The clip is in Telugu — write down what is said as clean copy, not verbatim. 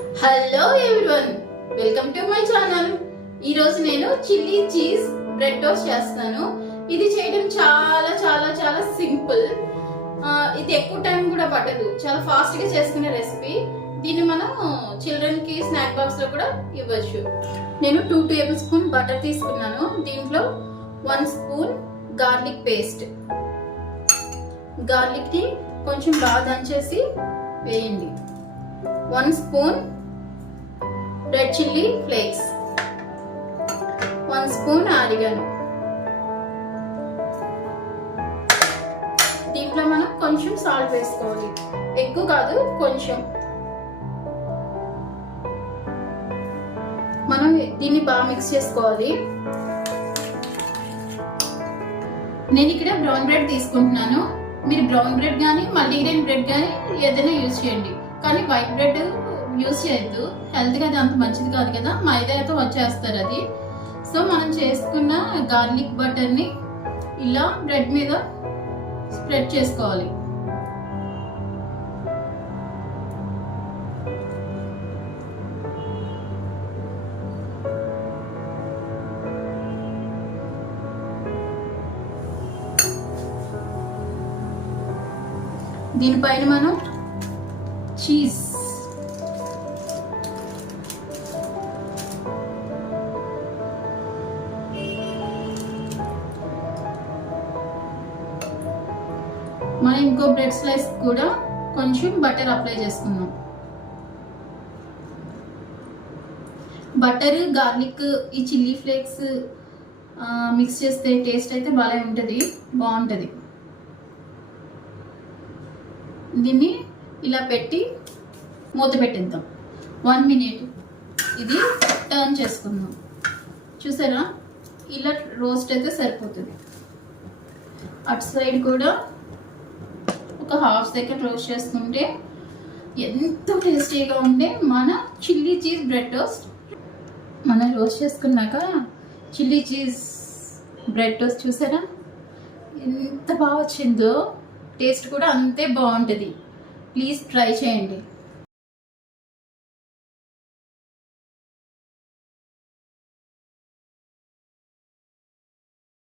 Hello everyone, welcome to my channel. ఈ రోజు నేను చిల్లీ చీజ్ బ్రెడ్ టోస్ట్ చేస్తాను. ఇది చేయడం చాలా చాలా చాలా సింపుల్. ఇది ఎక్కువ టైం కూడా పట్టదు, చాలా ఫాస్ట్ గా చేసుకునే రెసిపీ. దీన్ని మనం చిల్డ్రన్ కి స్నాక్ బాక్స్ లో కూడా ఇవ్వచ్చు. నేను 2 టేబుల్ స్పూన్ బటర్ తీసుకున్నాను. దీంట్లో 1 స్పూన్ గార్లిక్ పేస్ట్. గార్లిక్ ని కొంచెం బాగా దంచేసి వేయండి. 1 spoon red chilli flakes, 1 spoon oregano. దీంట్లో మనం కొంచెం సాల్ట్ వేసుకోవాలి, ఎక్కువ కాదు, కొంచెం. మనం దీన్ని బాగా మిక్స్ చేసుకోవాలి. నేను ఇక్కడ బ్రౌన్ బ్రెడ్ తీసుకుంటున్నాను. మీరు బ్రౌన్ బ్రెడ్ కానీ మల్టీగ్రెయిన్ బ్రెడ్ కానీ ఏదైనా యూజ్ చేయండి, కానీ వైట్ బ్రెడ్ యూజ్ చేయొద్దు. హెల్త్కి అది అంత మంచిది కాదు కదా, మైదాతో వచ్చేస్తారు అది. సో మనం చేసుకున్న గార్లిక్ బటర్ని ఇలా బ్రెడ్ మీద స్ప్రెడ్ చేసుకోవాలి. దీనిపైన మనం చీజ్, మనం ఇంకో బ్రెడ్ స్లైస్ కూడా కొంచెం బటర్ అప్లై చేసుకుందాం. బటర్, గార్లిక్, ఈ చిల్లీ ఫ్లేక్స్ మిక్స్ చేస్తే టేస్ట్ అయితే బాగా బాగుంటుంది. దీన్ని ఇలా పెట్టి మూత పెట్టేద్దాం. 1 మినిట్ ఇది టర్న్ చేసుకుందాం. చూసారా, ఇలా రోస్ట్ అయితే సరిపోతుంది. అటు సైడ్ కూడా ఒక 1/2 సెకండ్ రోస్ట్ చేసుకుంటే ఎంతో టేస్టీగా ఉండే మన చిల్లీ చీజ్ బ్రెడ్ టోస్ట్. మనం రోస్ట్ చేసుకున్నాక చిల్లీ చీజ్ బ్రెడ్ టోస్ట్ చూసారా ఎంత బాగా వచ్చిందో. టేస్ట్ కూడా అంతే బాగుంటుంది. ప్లీజ్ ట్రై చేయండి.